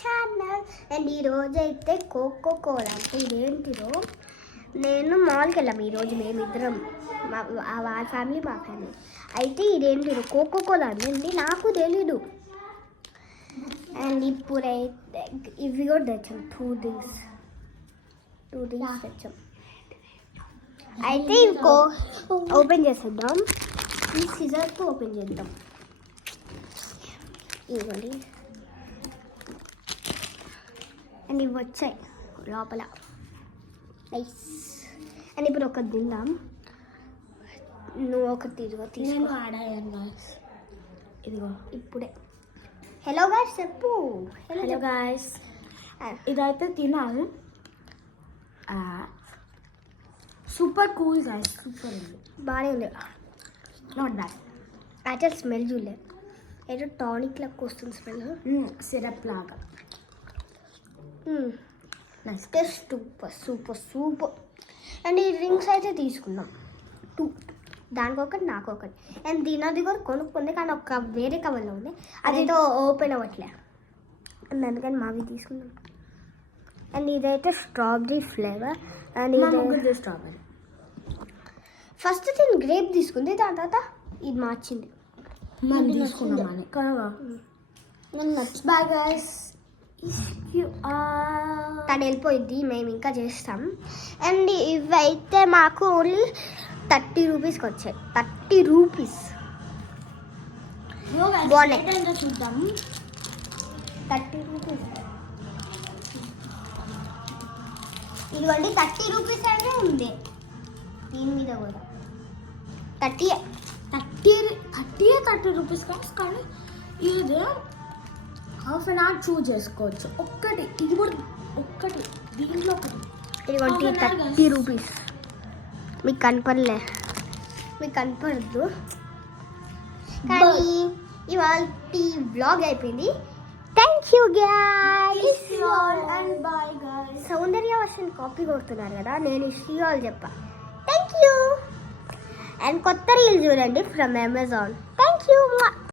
Channel. And ఈరోజు అయితే cocoa Kola అంటే ఇదేంటిదో నేను మాల్కి వెళ్ళాము ఈరోజు మేమిద్దరం వాళ్ళ ఫ్యామిలీ మా ఫ్యామిలీ అయితే ఇదేంటిదో కోకో కోలా అండి నాకు తెలీదు. అండ్ ఇప్పుడైతే ఇవి కూడా తెచ్చాం టూ డేస్ తెచ్చాం. అయితే ఇంకో ఓపెన్ చేసేద్దాం. ఈ సిజర్తో ఓపెన్ చేద్దాం. ఇవ్వండి. అండ్ ఇవి వచ్చాయి లోపల నైస్. అండ్ ఇప్పుడు ఒకటి తిందాం. నువ్వు ఒకటి తీసుకో. ఇదిగో ఇప్పుడే. హలో గాయ్స్ చెప్పు. హలో గాయ్స్ ఇదైతే తినాలి. సూపర్ కూల్ గాయ్స్, సూపర్ ఉంది, బాగానే ఉంది. Not bad. యాక్చువల్ స్మెల్ చూడలే, ఏదో టానిక్ లాగా వస్తుంది స్మెల్, సిరప్ లాగా. Nice taste, super super super. And ఈ డ్రింక్స్ అయితే తీసుకున్నాం 2, దానికొకటి నాకొకటి. అండ్ దీనిది కూడా కొనుక్కుంది కానీ ఒక వేరే కవర్లో ఉంది, అదేదో ఓపెన్ అవ్వట్లే అండ్ అందుకని మావి తీసుకున్నాం. అండ్ ఇదైతే స్ట్రాబెరీ ఫ్లేవర్. అండ్ ఇది స్ట్రాబెరీ. ఫస్ట్ నేను గ్రేప్ తీసుకుంది, దాని తర్వాత ఇది మార్చింది. మనం తీసుకున్నామని కదా. Bye guys. తను వెళ్ళిపోయింది, మేము ఇంకా చేస్తాం. అండ్ ఇవైతే మాకు ఓన్లీ 30 రూపీస్కి వచ్చాయి. 30 రూపీస్ బాగున్నాయి. చూద్దాం. 30 రూపీస్ ఇదిగోండి. 30 రూపీస్ అయితే ఉంది దీని మీద కూడా. 30 రూపీస్ కానీ ఇది హాఫ్ అన్ అవర్ చూజ్ చేసుకోవచ్చు. ఒక్కటి ఇది కూడా ఒక్కటి, దీంట్లో ఒకటి. ఇదిగోండి 30 రూపీస్. మీకు కనపడద్దు కానీ ఇవాళ వ్లాగ్ అయిపోయింది. Thank you guys. And bye guys. Soundarya version copy కొడుతున్నారు కదా, నేను శ్రీవాల్ చెప్పా. Thank you. అండ్ కొత్త రీల్ చూడండి ఫ్రమ్ అమెజాన్. Thank you.